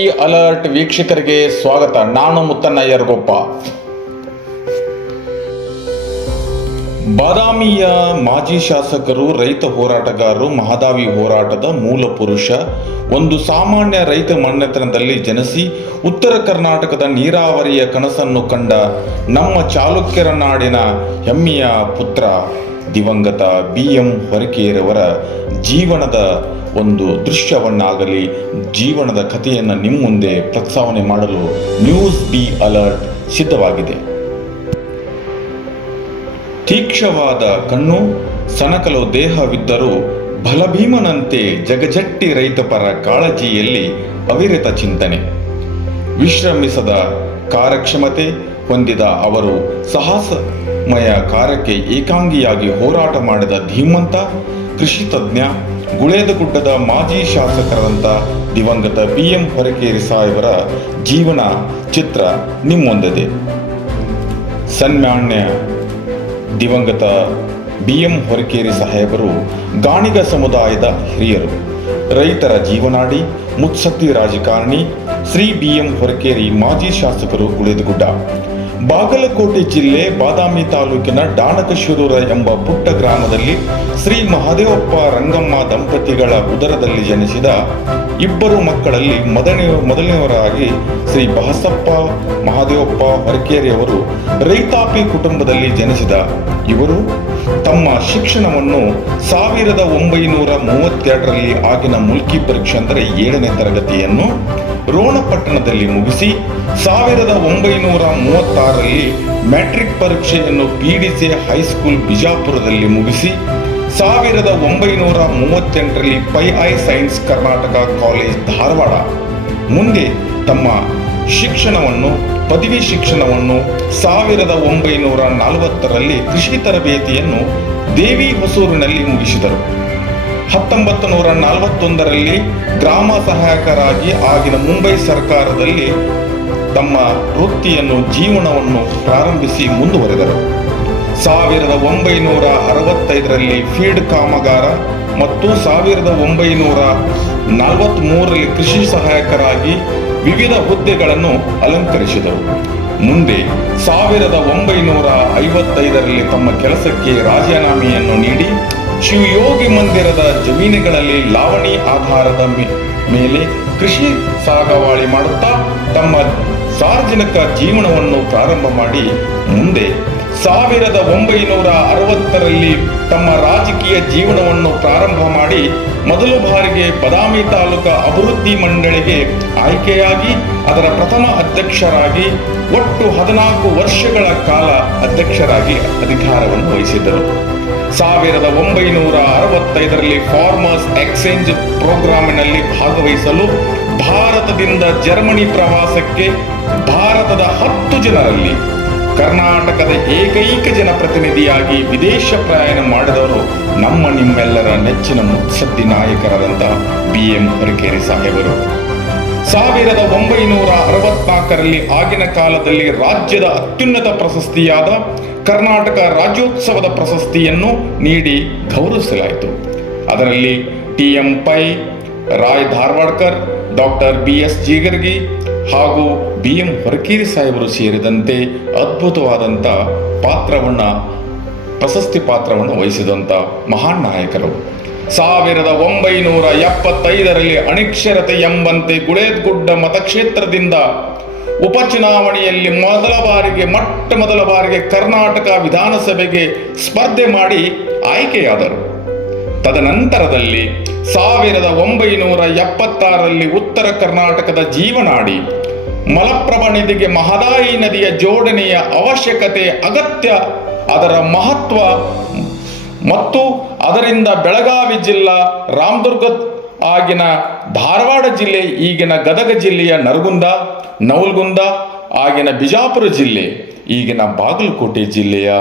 ಈ ಅಲರ್ಟ್ ವೀಕ್ಷಕರಿಗೆ ಸ್ವಾಗತ. ನಾನು ಮುತ್ತನಯ್ಯರ್ಗೊಪ್ಪ ಬಾದಾಮಿಯ ಮಾಜಿ ಶಾಸಕರು, ರೈತ ಹೋರಾಟಗಾರರು, ಮಹದಾವಿ ಹೋರಾಟದ ಮೂಲ ಪುರುಷ, ಒಂದು ಸಾಮಾನ್ಯ ರೈತ ಮನೆತನದಲ್ಲಿ ಜನಿಸಿ ಉತ್ತರ ಕರ್ನಾಟಕದ ನೀರಾವರಿಯ ಕನಸನ್ನು ಕಂಡ ನಮ್ಮ ಚಾಲುಕ್ಯರ ನಾಡಿನ ಹೆಮ್ಮೆಯ ಪುತ್ರ ದಿವಂಗತ ಬಿ ಎಂ ಹೊರಕೇರವರ ಜೀವನದ ಒಂದು ದೃಶ್ಯವನ್ನಾಗಲಿ ಜೀವನದ ಕಥೆಯನ್ನು ನಿಮ್ಮ ಮುಂದೆ ಪ್ರಸ್ತಾವನೆ ಮಾಡಲು ನ್ಯೂಸ್ ಬಿ ಅಲರ್ಟ್ ಸಿದ್ಧವಾಗಿದೆ. ತೀಕ್ಷವಾದ ಕಣ್ಣು, ಸಣಕಲು ದೇಹವಿದ್ದರೂ ಬಲಭೀಮನಂತೆ ಜಗಜಟ್ಟಿ ರೈತಪರ ಕಾಳಜಿಯಲ್ಲಿ ಅವಿರತ ಚಿಂತನೆ. ವಿಶ್ರಮಿಸದ ಕಾರ್ಯಕ್ಷಮತೆ ಹೊಂದಿದ ಅವರು ಸಾಹಸಮಯ ಕಾರ್ಯಕ್ಕೆ ಏಕಾಂಗಿಯಾಗಿ ಹೋರಾಟ ಮಾಡಿದ ಧೀಮಂತ ಕೃಷಿ ತಜ್ಞ, ಗುಳೇದಗುಡ್ಡದ ಮಾಜಿ ಶಾಸಕರಾದಂಥ ದಿವಂಗತ ಬಿ ಎಂ ಹೊರಕೇರಿ ಸಾಹೇಬರ ಜೀವನ ಚಿತ್ರ ನಿಮ್ಮೊಂದಿದೆ. ಸನ್ಮಾನ್ಯ ದಿವಂಗತ ಬಿ ಎಂ ಹೊರಕೇರಿ ಸಾಹೇಬರು, ಗಾಣಿಗ ಸಮುದಾಯದ ಹಿರಿಯರು, ರೈತರ ಜೀವನಾಡಿ, ಮುತ್ಸದ್ದಿ ರಾಜಕಾರಣಿ, ಶ್ರೀ ಬಿ ಎಂ ಹೊರಕೇರಿ ಮಾಜಿ ಶಾಸಕರು ಗುಳೇದಗುಡ್ಡ, ಬಾಗಲಕೋಟೆ ಜಿಲ್ಲೆ ಬಾದಾಮಿ ತಾಲೂಕಿನ ಡಾಣಕಶೂರೂರ ಎಂಬ ಪುಟ್ಟ ಗ್ರಾಮದಲ್ಲಿ ಶ್ರೀ ಮಹದೇವಪ್ಪ ರಂಗಮ್ಮ ದಂಪತಿಗಳ ಉದರದಲ್ಲಿ ಜನಿಸಿದ ಇಬ್ಬರು ಮಕ್ಕಳಲ್ಲಿ ಮೊದಲನೇ, ಮೊದಲನೆಯವರಾಗಿ ಶ್ರೀ ಬಹಸಪ್ಪ ಮಹಾದೇವಪ್ಪ ಹೊರಕೇರಿಯವರು ರೈತಾಪಿ ಕುಟುಂಬದಲ್ಲಿ ಜನಿಸಿದ ಇವರು ತಮ್ಮ ಶಿಕ್ಷಣವನ್ನು ಸಾವಿರದ ಒಂಬೈನೂರ ಮೂವತ್ತೆರಡರಲ್ಲಿ ಆಗಿನ ಮುಲ್ಕಿ ಪರೀಕ್ಷೆ ಅಂದರೆ ಏಳನೇ ತರಗತಿಯನ್ನು ರೋಣಪಟ್ಟಣದಲ್ಲಿ ಮುಗಿಸಿ ಸಾವಿರದ ಒಂಬೈನೂರ ಮೂವತ್ತಾರರಲ್ಲಿ ಮ್ಯಾಟ್ರಿಕ್ ಪರೀಕ್ಷೆಯನ್ನು P D C high school ಬಿಜಾಪುರದಲ್ಲಿ ಮುಗಿಸಿ ಸಾವಿರದ ಒಂಬೈನೂರ ಮೂವತ್ತೆಂಟರಲ್ಲಿ pi I science Karnataka college Dharwad ಮುಂದೆ ತಮ್ಮ ಶಿಕ್ಷಣವನ್ನು, ಪದವಿ ಶಿಕ್ಷಣವನ್ನು ಸಾವಿರದ ಒಂಬೈನೂರ ನಲವತ್ತರಲ್ಲಿ ಕೃಷಿ ತರಬೇತಿಯನ್ನು ದೇವಿ ಹೊಸೂರಿನಲ್ಲಿ ಮುಗಿಸಿದರು. ಹತ್ತೊಂಬತ್ತು ನೂರ ನಲವತ್ತೊಂದರಲ್ಲಿ ಗ್ರಾಮ ಸಹಾಯಕರಾಗಿ ಆಗಿನ ಮುಂಬೈ ಸರ್ಕಾರದಲ್ಲಿ ತಮ್ಮ ವೃತ್ತಿಯನ್ನು, ಜೀವನವನ್ನು ಪ್ರಾರಂಭಿಸಿ ಮುಂದುವರೆದರು. ಸಾವಿರದ ಒಂಬೈನೂರ ಅರವತ್ತೈದರಲ್ಲಿ ಫೀಡ್ ಕಾಮಗಾರ ಮತ್ತು ಸಾವಿರದ ಒಂಬೈನೂರ ನಲವತ್ತ್ಮೂರರಲ್ಲಿ ಕೃಷಿ ಸಹಾಯಕರಾಗಿ ವಿವಿಧ ಹುದ್ದೆಗಳನ್ನು ಅಲಂಕರಿಸಿದರು. ಮುಂದೆ ಸಾವಿರದ ಒಂಬೈನೂರ ಐವತ್ತೈದರಲ್ಲಿ ತಮ್ಮ ಕೆಲಸಕ್ಕೆ ರಾಜೀನಾಮೆಯನ್ನು ನೀಡಿ ಶಿವಯೋಗಿ ಮಂದಿರದ ಜಮೀನುಗಳಲ್ಲಿ ಲಾವಣಿ ಆಧಾರದ ಮೇಲೆ ಕೃಷಿ ಸಾಗವಾಳಿ ಮಾಡುತ್ತಾ ತಮ್ಮ ಸಾರ್ವಜನಿಕ ಜೀವನವನ್ನು ಪ್ರಾರಂಭ ಮಾಡಿ ಮುಂದೆ ಸಾವಿರದ ಒಂಬೈನೂರ ಅರವತ್ತರಲ್ಲಿ ತಮ್ಮ ರಾಜಕೀಯ ಜೀವನವನ್ನು ಪ್ರಾರಂಭ ಮಾಡಿ ಮೊದಲು ಬಾರಿಗೆ ಬದಾಮಿ ತಾಲೂಕಾ ಅಭಿವೃದ್ಧಿ ಮಂಡಳಿಗೆ ಆಯ್ಕೆಯಾಗಿ, ಅದರ ಪ್ರಥಮ ಅಧ್ಯಕ್ಷರಾಗಿ, ಒಟ್ಟು ಹದಿನಾಲ್ಕು ವರ್ಷಗಳ ಕಾಲ ಅಧ್ಯಕ್ಷರಾಗಿ ಅಧಿಕಾರವನ್ನು ವಹಿಸಿದ್ದರು. ಸಾವಿರದ ಒಂಬೈನೂರ ಅರವತ್ತೈದರಲ್ಲಿ ಫಾರ್ಮರ್ಸ್ ಎಕ್ಸ್ಚೇಂಜ್ ಪ್ರೋಗ್ರಾಮಿನಲ್ಲಿ ಭಾಗವಹಿಸಲು ಭಾರತದಿಂದ ಜರ್ಮನಿ ಪ್ರವಾಸಕ್ಕೆ ಭಾರತದ ಹತ್ತು ಜನರಲ್ಲಿ ಕರ್ನಾಟಕದ ಏಕೈಕ ಜನಪ್ರತಿನಿಧಿಯಾಗಿ ವಿದೇಶ ಪ್ರಯಾಣ ಮಾಡಿದವರು ನಮ್ಮ ನಿಮ್ಮೆಲ್ಲರ ನೆಚ್ಚಿನ ಮುತ್ಸದ್ದಿ ನಾಯಕರಾದಂತಹ ಬಿ ಎಂ ಹರಿಕೇರಿ ಸಾಹೇಬರು. ಸಾವಿರದ ಒಂಬೈನೂರ ಅರವತ್ನಾಲ್ಕರಲ್ಲಿ ಆಗಿನ ಕಾಲದಲ್ಲಿ ರಾಜ್ಯದ ಅತ್ಯುನ್ನತ ಪ್ರಶಸ್ತಿಯಾದ ಕರ್ನಾಟಕ ರಾಜ್ಯೋತ್ಸವದ ಪ್ರಶಸ್ತಿಯನ್ನು ನೀಡಿ ಗೌರವಿಸಲಾಯಿತು. ಅದರಲ್ಲಿ T M Pai, Rai Dharwadkar, doctor B S Jigargi ಹಾಗೂ ಬಿ ಎಂ ಹೊರಕೇರಿ ಸಾಹೇಬರು ಸೇರಿದಂತೆ ಅದ್ಭುತವಾದಂಥ ಪಾತ್ರವನ್ನು, ಪ್ರಶಸ್ತಿ ಪಾತ್ರವನ್ನು ವಹಿಸಿದಂಥ ಮಹಾನ್ ನಾಯಕರು. ಸಾವಿರದ ಒಂಬೈನೂರ ಎಪ್ಪತ್ತೈದರಲ್ಲಿ ಅನಿಕ್ಷರತೆ ಎಂಬಂತೆ ಗುಳೇದ್ಗುಡ್ಡ ಮತಕ್ಷೇತ್ರದಿಂದ ಉಪಚುನಾವಣೆಯಲ್ಲಿ ಮೊದಲ ಬಾರಿಗೆ, ಮೊಟ್ಟ ಮೊದಲ ಬಾರಿಗೆ ಕರ್ನಾಟಕ ವಿಧಾನಸಭೆಗೆ ಸ್ಪರ್ಧೆ ಮಾಡಿ ಆಯ್ಕೆಯಾದರು. ತದನಂತರದಲ್ಲಿ ಸಾವಿರದ ಒಂಬೈನೂರ ಎಪ್ಪತ್ತಾರರಲ್ಲಿ ಉತ್ತರ ಕರ್ನಾಟಕದ ಜೀವನಾಡಿ ಮಲಪ್ರಭಾ ನದಿಗೆ ಮಹದಾಯಿ ನದಿಯ ಜೋಡಣೆಯ ಅವಶ್ಯಕತೆ ಅಗತ್ಯ, ಅದರ ಮಹತ್ವ ಮತ್ತು ಅದರಿಂದ ಬೆಳಗಾವಿ ಜಿಲ್ಲಾ, ರಾಮದುರ್ಗ ಆಗಿನ ಧಾರವಾಡ ಜಿಲ್ಲೆ, ಈಗಿನ ಗದಗ ಜಿಲ್ಲೆಯ ನರಗುಂದ, ನವಲ್ಗುಂದ ಆಗಿನ ಬಿಜಾಪುರ ಜಿಲ್ಲೆ, ಈಗಿನ ಬಾಗಲಕೋಟೆ ಜಿಲ್ಲೆಯ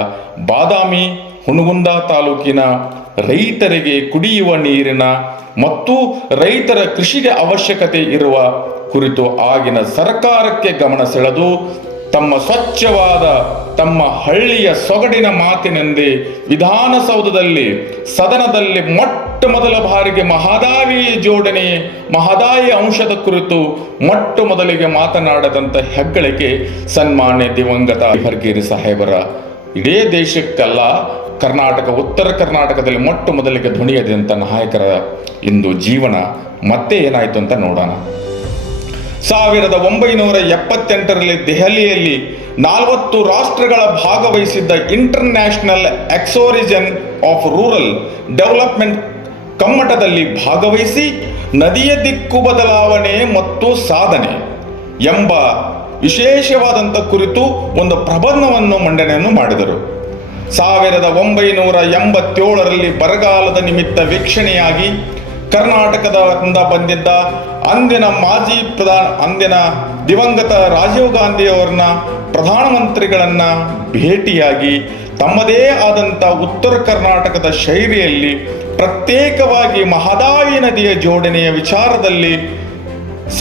ಬಾದಾಮಿ, ಹುಣಗುಂದ ತಾಲೂಕಿನ ರೈತರಿಗೆ ಕುಡಿಯುವ ನೀರಿನ ಮತ್ತು ರೈತರ ಕೃಷಿಗೆ ಅವಶ್ಯಕತೆ ಇರುವ ಕುರಿತು ಆಗಿನ ಸರ್ಕಾರಕ್ಕೆ ಗಮನ ಸೆಳೆದು ತಮ್ಮ ಸ್ವಚ್ಛವಾದ, ತಮ್ಮ ಹಳ್ಳಿಯ ಸೊಗಡಿನ ಮಾತಿನೆಂದೇ ವಿಧಾನಸೌಧದಲ್ಲಿ, ಸದನದಲ್ಲಿ ಮೊಟ್ಟ ಮೊದಲ ಬಾರಿಗೆ ಮಹದಾಯಿ ಜೋಡಣೆ, ಮಹದಾಯಿ ಅಂಶದ ಕುರಿತು ಮೊಟ್ಟ ಮೊದಲಿಗೆ ಮಾತನಾಡದಂತ ಹೆಗ್ಗಳಿಕೆ ಸನ್ಮಾನ್ಯ ದಿವಂಗತ ಹರ್ಗೇರಿ ಸಾಹೇಬರ. ಇಡೀ ದೇಶಕ್ಕಲ್ಲ ಕರ್ನಾಟಕ, ಉತ್ತರ ಕರ್ನಾಟಕದಲ್ಲಿ ಮೊಟ್ಟ ಮೊದಲಿಗೆ ಧ್ವನಿಯಾದಂಥ ನಾಯಕರ ಇಂದು ಜೀವನ ಮತ್ತೆ ಏನಾಯಿತು ಅಂತ ನೋಡೋಣ. ಸಾವಿರದ ಒಂಬೈನೂರ ಎಪ್ಪತ್ತೆಂಟರಲ್ಲಿ ದೆಹಲಿಯಲ್ಲಿ ನಾಲ್ವತ್ತು ರಾಷ್ಟ್ರಗಳ ಭಾಗವಹಿಸಿದ್ದ international excursion of rural development ಕಮ್ಮಟದಲ್ಲಿ ಭಾಗವಹಿಸಿ ನದಿಯ ದಿಕ್ಕು ಬದಲಾವಣೆ ಮತ್ತು ಸಾಧನೆ ಎಂಬ ವಿಶೇಷವಾದಂಥ ಕುರಿತು ಒಂದು ಪ್ರಬಂಧವನ್ನು ಮಂಡನೆಯನ್ನು ಮಾಡಿದರು. ಸಾವಿರದ ಒಂಬೈನೂರ ಎಂಬತ್ತೇಳರಲ್ಲಿ ಬರಗಾಲದ ನಿಮಿತ್ತ ವೀಕ್ಷಣೆಯಾಗಿ ಕರ್ನಾಟಕದಿಂದ ಬಂದಿದ್ದ ಅಂದಿನ ಮಾಜಿ ಪ್ರಧಾನ, ಅಂದಿನ ದಿವಂಗತ ರಾಜೀವ್ ಗಾಂಧಿಯವರನ್ನ ಪ್ರಧಾನಮಂತ್ರಿಗಳನ್ನ ಭೇಟಿಯಾಗಿ ತಮ್ಮದೇ ಆದಂಥ ಉತ್ತರ ಕರ್ನಾಟಕದ ಶೈಲಿಯಲ್ಲಿ ಪ್ರತ್ಯೇಕವಾಗಿ ಮಹದಾಯಿ ನದಿಯ ಜೋಡಣೆಯ ವಿಚಾರದಲ್ಲಿ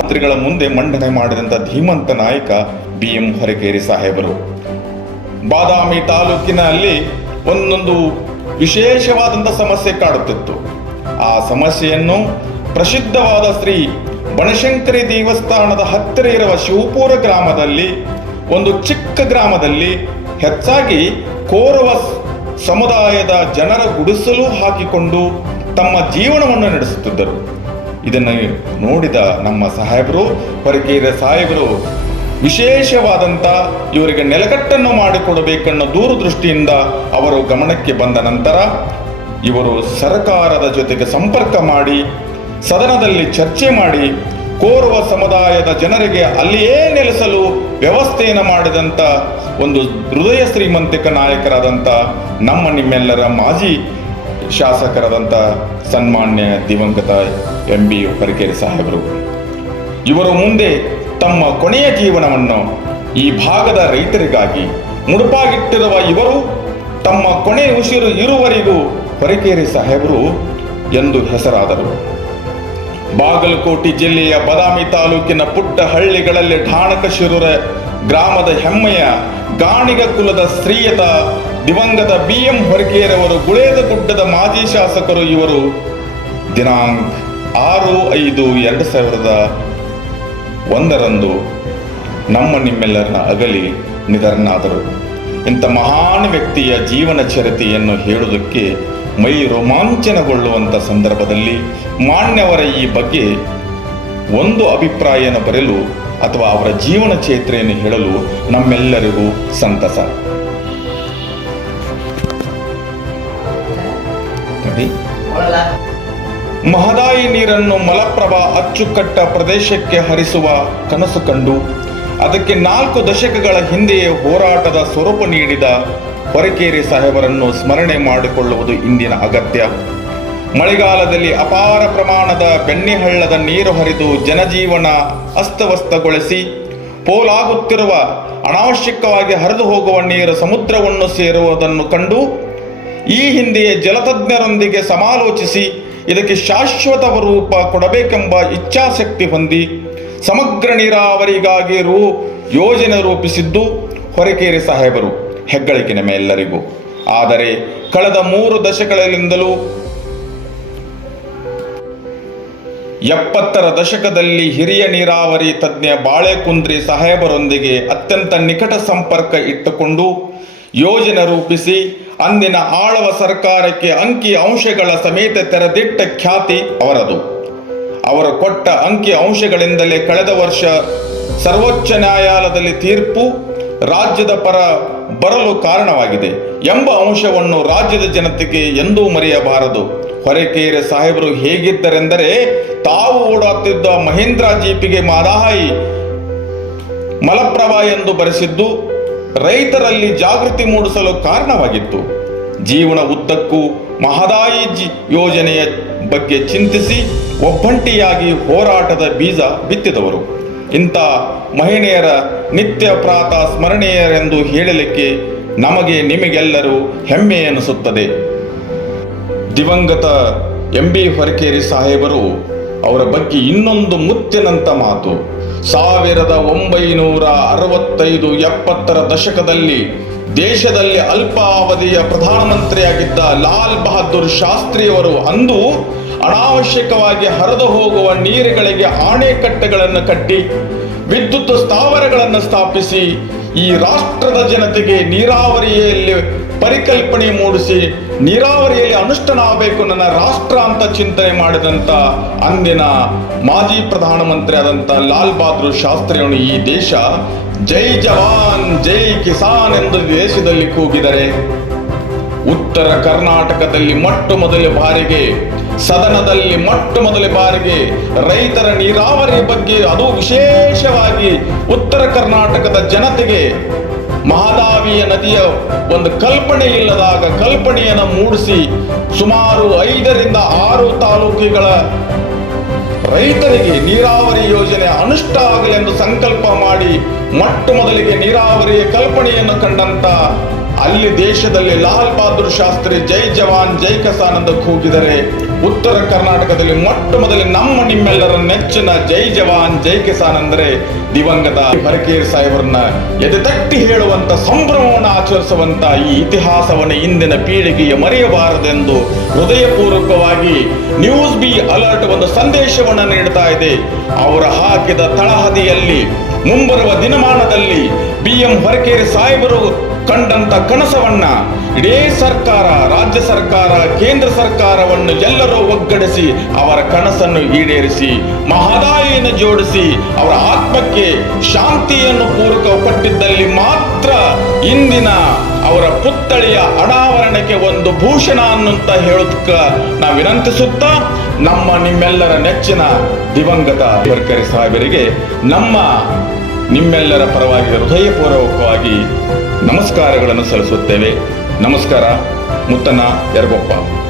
ಮಂತ್ರಿಗಳ ಮುಂದೆ ಮಂಡನೆ ಮಾಡಿದಂಥ ಧೀಮಂತ ನಾಯಕ ಬಿ ಎಂ ಹೊರಕೇರಿ ಸಾಹೇಬರು. ಬಾದಾಮಿ ತಾಲೂಕಿನಲ್ಲಿ ಒಂದೊಂದು ವಿಶೇಷವಾದಂಥ ಸಮಸ್ಯೆ ಕಾಡುತ್ತಿತ್ತು. ಆ ಸಮಸ್ಯೆಯನ್ನು ಪ್ರಸಿದ್ಧವಾದ ಶ್ರೀ ಬನಶಂಕರಿ ದೇವಸ್ಥಾನದ ಹತ್ತಿರ ಇರುವ ಶಿವಪುರ ಗ್ರಾಮದಲ್ಲಿ, ಒಂದು ಚಿಕ್ಕ ಗ್ರಾಮದಲ್ಲಿ ಹೆಚ್ಚಾಗಿ ಕೋರವ ಸಮುದಾಯದ ಜನರ ಗುಡಿಸಲು ಹಾಕಿಕೊಂಡು ತಮ್ಮ ಜೀವನವನ್ನು ನಡೆಸುತ್ತಿದ್ದರು. ಇದನ್ನು ನೋಡಿದ ನಮ್ಮ ಸಾಹೇಬರು, ಪರಕೀರ ಸಾಹೇಬರು ವಿಶೇಷವಾದಂಥ ಇವರಿಗೆ ನೆಲಕಟ್ಟನ್ನು ಮಾಡಿಕೊಡಬೇಕೆನ್ನೋ ದೂರದೃಷ್ಟಿಯಿಂದ ಅವರು ಗಮನಕ್ಕೆ ಬಂದ ನಂತರ ಇವರು ಸರ್ಕಾರದ ಜೊತೆಗೆ ಸಂಪರ್ಕ ಮಾಡಿ, ಸದನದಲ್ಲಿ ಚರ್ಚೆ ಮಾಡಿ, ಕೋರುವ ಸಮುದಾಯದ ಜನರಿಗೆ ಅಲ್ಲಿಯೇ ನೆಲೆಸಲು ವ್ಯವಸ್ಥೆಯನ್ನು ಮಾಡಿದಂಥ ಒಂದು ಹೃದಯ ಶ್ರೀಮಂತಿಕ ನಾಯಕರಾದಂಥ ನಮ್ಮ ನಿಮ್ಮೆಲ್ಲರ ಮಾಜಿ ಶಾಸಕರಾದಂಥ ಸನ್ಮಾನ್ಯ ದಿವಂಗತ ಎಂ ಬಿ ಪರಿಕೇರಿ ಸಾಹೇಬರು. ಇವರು ಮುಂದೆ ತಮ್ಮ ಕೊನೆಯ ಜೀವನವನ್ನು ಈ ಭಾಗದ ರೈತರಿಗಾಗಿ ಮುಡುಪಾಗಿಟ್ಟಿರುವ ಇವರು ತಮ್ಮ ಕೊನೆ ಉಸಿರು ಇರುವರೆಗೂ ಹೊರಕೇರಿ ಸಾಹೇಬರು ಎಂದು ಹೆಸರಾದರು. ಬಾಗಲಕೋಟೆ ಜಿಲ್ಲೆಯ ಬದಾಮಿ ತಾಲೂಕಿನ ಪುಟ್ಟ ಹಳ್ಳಿಗಳಲ್ಲಿ ಠಾಣಕ ಗ್ರಾಮದ ಹೆಮ್ಮೆಯ ಗಾಣಿಗ ಕುಲದ ಸ್ತ್ರೀಯತ ದಿವಂಗತ ಬಿ ಎಂ ಗುಳೇದ ಗುಡ್ಡದ ಮಾಜಿ ಶಾಸಕರು ಇವರು. ದಿನಾಂಕ ಆರು ಐದು ಎರಡು ಸಾವಿರದ ಒಂದರಂದು ನಮ್ಮ ನಿಮ್ಮೆಲ್ಲರನ್ನ ಅಗಲಿ ನಿಧನರಾದರು. ಇಂಥ ಮಹಾನ್ ವ್ಯಕ್ತಿಯ ಜೀವನ ಚರಿತೆಯನ್ನು ಹೇಳುವುದಕ್ಕೆ ಮೈ ರೋಮಾಂಚನಗೊಳ್ಳುವಂಥ ಸಂದರ್ಭದಲ್ಲಿ ಮಾನ್ಯವರ ಈ ಬಗ್ಗೆ ಒಂದು ಅಭಿಪ್ರಾಯನ ಬರೆಯಲು ಅಥವಾ ಅವರ ಜೀವನ ಚೈತ್ರೆಯನ್ನು ಹೇಳಲು ನಮ್ಮೆಲ್ಲರಿಗೂ ಸಂತಸ. ನೋಡಿ. ಮಹದಾಯಿ ನೀರನ್ನು ಮಲಪ್ರಭಾ ಅಚ್ಚುಕಟ್ಟ ಪ್ರದೇಶಕ್ಕೆ ಹರಿಸುವ ಕನಸು ಕಂಡು, ಅದಕ್ಕೆ ನಾಲ್ಕು ದಶಕಗಳ ಹಿಂದೆಯೇ ಹೋರಾಟದ ಸ್ವರೂಪ ನೀಡಿದ ಹೊರಕೇರಿ ಸಾಹೇಬರನ್ನು ಸ್ಮರಣೆ ಮಾಡಿಕೊಳ್ಳುವುದು ಇಂದಿನ ಅಗತ್ಯ. ಮಳೆಗಾಲದಲ್ಲಿ ಅಪಾರ ಪ್ರಮಾಣದ ಬೆಣ್ಣೆಹಳ್ಳದ ನೀರು ಹರಿದು ಜನಜೀವನ ಅಸ್ತವ್ಯಸ್ತಗೊಳಿಸಿ, ಪೋಲಾಗುತ್ತಿರುವ ಅನಾವಶ್ಯಕವಾಗಿ ಹರಿದು ಹೋಗುವ ನೀರು ಸಮುದ್ರವನ್ನು ಸೇರುವುದನ್ನು ಕಂಡು, ಈ ಹಿಂದೆಯೇ ಜಲತಜ್ಞರೊಂದಿಗೆ ಸಮಾಲೋಚಿಸಿ ಇದಕ್ಕೆ ಶಾಶ್ವತ ರೂಪ ಕೊಡಬೇಕೆಂಬ ಇಚ್ಛಾಶಕ್ತಿ ಹೊಂದಿ ಸಮಗ್ರ ನೀರಾವರಿಗಾಗಿ ರೂ ಯೋಜನೆ ರೂಪಿಸಿದ್ದು ಹೊರಕೇರಿ ಸಾಹೇಬರು ಹೆಗ್ಗಳಿಕೆ ನಮ್ಮೆಲ್ಲರಿಗೂ ಆದರೆ ಕಳೆದ ಮೂರು ದಶಕಗಳಿಂದಲೂ ಎಪ್ಪತ್ತರ ದಶಕದಲ್ಲಿ ಹಿರಿಯ ನೀರಾವರಿ ತಜ್ಞ ಬಾಳೆಕುಂದ್ರಿ ಸಾಹೇಬರೊಂದಿಗೆ ಅತ್ಯಂತ ನಿಕಟ ಸಂಪರ್ಕ ಇಟ್ಟುಕೊಂಡು ಯೋಜನೆ ರೂಪಿಸಿ ಅಂದಿನ ಆಳವ ಸರ್ಕಾರಕ್ಕೆ ಅಂಕಿ ಅಂಶಗಳ ಸಮೇತ ತೆರೆದಿಟ್ಟ ಖ್ಯಾತಿ ಅವರದು. ಅವರು ಕೊಟ್ಟ ಅಂಕಿ ಅಂಶಗಳಿಂದಲೇ ಕಳೆದ ವರ್ಷ ಸರ್ವೋಚ್ಚ ನ್ಯಾಯಾಲಯದಲ್ಲಿ ತೀರ್ಪು ರಾಜ್ಯದ ಪರ ಬರಲು ಕಾರಣವಾಗಿದೆ ಎಂಬ ಅಂಶವನ್ನು ರಾಜ್ಯದ ಜನತೆಗೆ ಎಂದೂ ಮರೆಯಬಾರದು. ಹೊರಕೇರೆ ಸಾಹೇಬರು ಹೇಗಿದ್ದರೆಂದರೆ ತಾವು ಓಡಾತ್ತಿದ್ದ ಮಹೇಂದ್ರ ಜೀಪಿಗೆ ಮಾದಾಯಿ ಮಲಪ್ರಭಾ ಎಂದು ಬರೆಸಿದ್ದು ರೈತರಲ್ಲಿ ಜಾಗೃತಿ ಮೂಡಿಸಲು ಕಾರಣವಾಗಿತ್ತು. ಜೀವನ ಉದ್ದಕ್ಕೂ ಮಹದಾಯಿ ಯೋಜನೆಯ ಬಗ್ಗೆ ಚಿಂತಿಸಿ ಒಬ್ಬಂಟಿಯಾಗಿ ಹೋರಾಟದ ಬೀಜ ಬಿತ್ತಿದವರು. ಇಂಥ ಮಹಿಳೆಯರ ನಿತ್ಯ ಪ್ರಾತ ಸ್ಮರಣೀಯರೆಂದು ಹೇಳಲಿಕ್ಕೆ ನಮಗೆ ನಿಮಗೆಲ್ಲರೂ ಹೆಮ್ಮೆ ಎನಿಸುತ್ತದೆ. ದಿವಂಗತ ಎಂ ಬಿ ಹೊರಕೇರಿ ಸಾಹೇಬರು ಅವರ ಬಗ್ಗೆ ಇನ್ನೊಂದು ಮುತ್ತಿನಂತ ಮಾತು. ಸಾವಿರದ ಒಂಬೈನೂರ ಅರವತ್ತೈದು ಎಪ್ಪತ್ತರ ದಶಕದಲ್ಲಿ ದೇಶದಲ್ಲಿ ಅಲ್ಪಾವಧಿಯ ಪ್ರಧಾನಮಂತ್ರಿಯಾಗಿದ್ದ ಲಾಲ್ ಬಹದ್ದೂರ್ ಶಾಸ್ತ್ರಿಯವರು ಅಂದು ಅನಾವಶ್ಯಕವಾಗಿ ಹರಿದು ಹೋಗುವ ನೀರುಗಳಿಗೆ ಆಣೆಕಟ್ಟೆಗಳನ್ನು ಕಟ್ಟಿ ವಿದ್ಯುತ್ ಸ್ಥಾವರಗಳನ್ನು ಸ್ಥಾಪಿಸಿ ಈ ರಾಷ್ಟ್ರದ ಜನತೆಗೆ ನೀರಾವರಿಯಲ್ಲಿ ಪರಿಕಲ್ಪನೆ ಮೂಡಿಸಿ ನೀರಾವರಿಯಲ್ಲಿ ಅನುಷ್ಠಾನ ಆಗಬೇಕು ನನ್ನ ರಾಷ್ಟ್ರ ಅಂತ ಚಿಂತನೆ ಮಾಡಿದಂತ ಅಂದಿನ ಮಾಜಿ ಪ್ರಧಾನಮಂತ್ರಿ ಆದಂತ ಲಾಲ್ ಬಹದ್ದೂರ್ ಶಾಸ್ತ್ರಿಯವನು ಈ ದೇಶ ಜೈ ಜವಾನ್, ಜೈ ಕಿಸಾನ್ ಎಂದು ದೇಶದಲ್ಲಿ ಕೂಗಿದರೆ ಉತ್ತರ ಕರ್ನಾಟಕದಲ್ಲಿ ಮೊಟ್ಟ ಮೊದಲ ಬಾರಿಗೆ, ಸದನದಲ್ಲಿ ಮೊಟ್ಟ ಮೊದಲ ಬಾರಿಗೆ ರೈತರ ನೀರಾವರಿ ಬಗ್ಗೆ ಅದು ವಿಶೇಷವಾಗಿ ಉತ್ತರ ಕರ್ನಾಟಕದ ಜನತೆಗೆ ಮಹದಾವಿಯ ನದಿಯ ಒಂದು ಕಲ್ಪನೆ ಇಲ್ಲದಾಗ ಕಲ್ಪನೆಯನ್ನು ಮೂಡಿಸಿ ಸುಮಾರು ಐದರಿಂದ ಆರು ತಾಲೂಕುಗಳ ರೈತರಿಗೆ ನೀರಾವರಿ ಯೋಜನೆ ಅನುಷ್ಠಾನ ಆಗಲಿ ಎಂದು ಸಂಕಲ್ಪ ಮಾಡಿ ಮೊಟ್ಟ ಮೊದಲಿಗೆ ನೀರಾವರಿಯ ಕಲ್ಪನೆಯನ್ನು ಕಂಡಂತ ಅಲ್ಲಿ ದೇಶದಲ್ಲಿ ಲಾಲ್ ಬಹದ್ದೂರ್ ಶಾಸ್ತ್ರಿ, ಜೈ ಜವಾನ್, ಜೈ ಕಸಾನಂದಕ್ಕೆ ಕೂಗಿದರೆ ಉತ್ತರ ಕರ್ನಾಟಕದಲ್ಲಿ ಮೊಟ್ಟ ಮೊದಲು ನಮ್ಮ ನಿಮ್ಮೆಲ್ಲರ ನೆಚ್ಚಿನ ಜೈ ಜವಾನ್, ಜೈ ಕಿಸಾನ್ ಅಂದರೆ ದಿವಂಗತ ಹರಕೇರಿ ಸಾಹೇಬರನ್ನ ಎದೆ ತಟ್ಟಿ ಹೇಳುವಂತ ಸಂಭ್ರಮವನ್ನು ಆಚರಿಸುವಂತ ಈ ಇತಿಹಾಸವನ್ನು ಇಂದಿನ ಪೀಳಿಗೆಗೆ ಮರೆಯಬಾರದೆಂದು ಹೃದಯಪೂರ್ವಕವಾಗಿ ನ್ಯೂಸ್ ಬಿ ಅಲರ್ಟ್ ಒಂದು ಸಂದೇಶವನ್ನು ನೀಡ್ತಾ ಇದೆ. ಅವರು ಹಾಕಿದ ತಳಹದಿಯಲ್ಲಿ ಮುಂಬರುವ ದಿನಮಾನದಲ್ಲಿ ಬಿ ಎಂ ಹೊರಕೇರಿ ಸಾಹೇಬರು ಕಂಡಂತ ಕನಸವನ್ನ ಇಡೀ ಸರ್ಕಾರ, ರಾಜ್ಯ ಸರ್ಕಾರ, ಕೇಂದ್ರ ಸರ್ಕಾರವನ್ನು ಎಲ್ಲರೂ ಒಗ್ಗಡಿಸಿ ಅವರ ಕನಸನ್ನು ಈಡೇರಿಸಿ, ಮಹದಾಯಿಯನ್ನು ಜೋಡಿಸಿ, ಅವರ ಆತ್ಮಕ್ಕೆ ಶಾಂತಿಯನ್ನು ಪೂರಕ ಕೊಟ್ಟಿದ್ದಲ್ಲಿ ಮಾತ್ರ ಇಂದಿನ ಅವರ ಪುತ್ಥಳಿಯ ಅನಾವರಣಕ್ಕೆ ಒಂದು ಭೂಷಣ ಅನ್ನುಂತ ಹೇಳುತ್ತ ನಾವು ವಿನಂತಿಸುತ್ತಾ ನಮ್ಮ ನಿಮ್ಮೆಲ್ಲರ ನೆಚ್ಚಿನ ದಿವಂಗತ ಗಡ್ಕರಿ ಸಾಹೇಬರಿಗೆ ನಮ್ಮ ನಿಮ್ಮೆಲ್ಲರ ಪರವಾಗಿ ಹೃದಯಪೂರ್ವಕವಾಗಿ ನಮಸ್ಕಾರಗಳನ್ನು ಸಲ್ಲಿಸುತ್ತೇವೆ. ನಮಸ್ಕಾರ ಮುತ್ತನ ಯರಗೊಪ್ಪ.